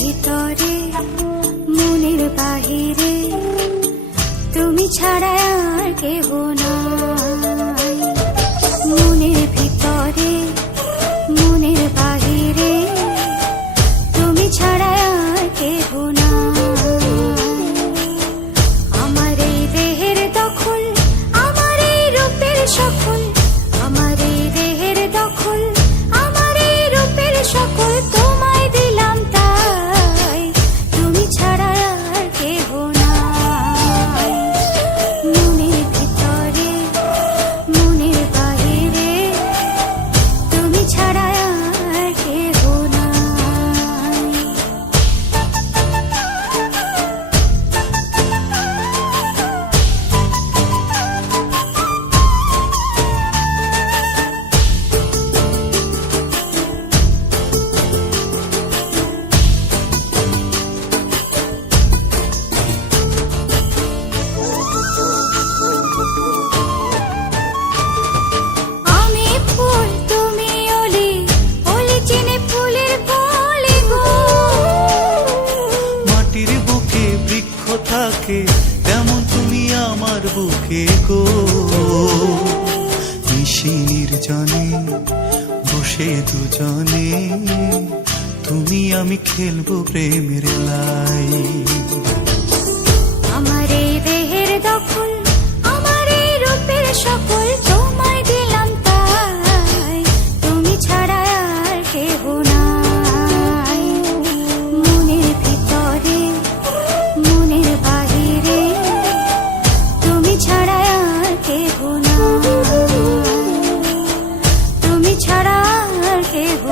ভিতরে মনের বাহিরে তুমি ছাড়া আর কেহ নাই। মনের ভিতরে মনের বাহিরে তুমি ছাড়া আর কেহ নাই। আমার এই দেহের দখল, আমার এই রূপের সকল, আমার এই দেহের দখল, আমার এই রূপের সকল তোমায় দিলাম তাই, তুমি ছাড়া আর কেহ নাই। মনের ভিতরে মনের বাহিরে তুমি ছাড়া আর কেহ নাই। আমি ফুল তুমি অলি, অলি চিনে ফুলের কলি গো। মাটির বুকে বৃক্ষ থাকে তেমন তুমি আমার বুকে গো। নিশির জানে বসে দুজনে তুমি আমি খেলবো প্রেমের লাই। আমার এই দেহের দখল, আমার এই রূপের সকল তোমায় দিলাম তাই, তুমি ছাড়া আর কেহ নাই। মনের ভিতরে মনের বাহিরে তুমি ছাড়া আর কেহ নাই, তুমি ছাড়া আর কেহ